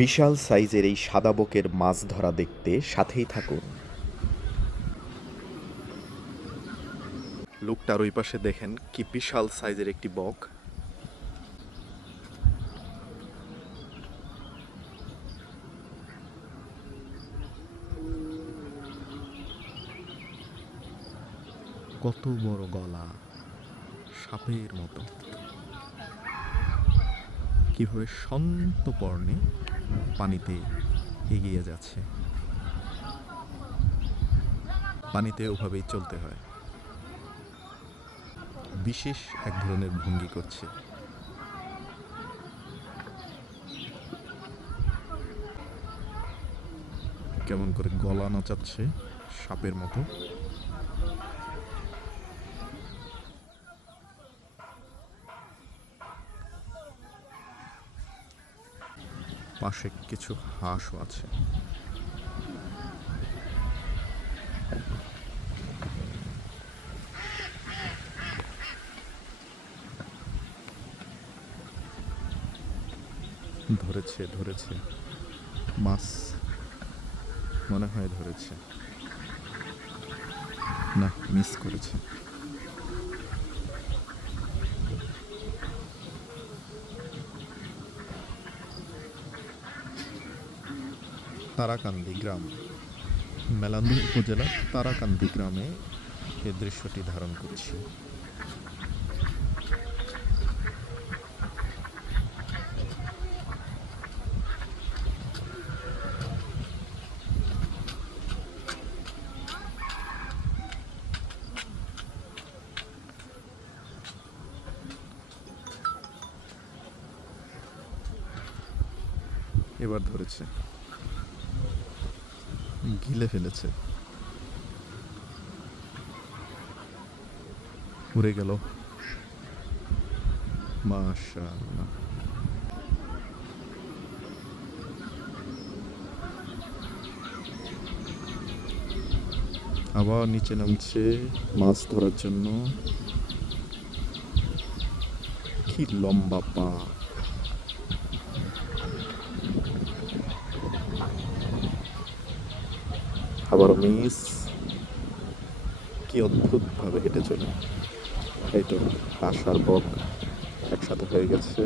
বিশাল সাইজের এই সাদা বকের মাছ ধরা দেখতে সাথেই থাকুন। লোকটার ওই পাশে দেখেন কি বিশাল সাইজের একটি বক। কত বড় গলা, সাপের মতো। কীভাবে সন্তপর্ণে পানিতে এগিয়ে যাচ্ছে। পানিতে ওভাবেই চলতে হয়। বিশেষ এক ধরনের ভঙ্গি করছে। কেমন করে গলা নাচাচ্ছে সাপের মতো। পাশে কিছু হাঁসও আছে। ধরেছে ধরেছে। মাছ মনে হয় ধরেছে। না মিস করেছে। তারাকান্দি গ্রাম। মেলান্দু উপজেলার তারাকান্দি গ্রামে এ দৃশ্যটি ধারণ করছি। এবার ধরেছে। গিলে ফেলেছে। উড়ে গেল। মাশাআল্লাহ। আবার নিচে নামছে মাছ ধরার জন্য। কি লম্বা পা। আবারও মিস। কি অদ্ভুতভাবে হেঁটে চলে। এই তো আসার পথ একসাথে হয়ে গেছে।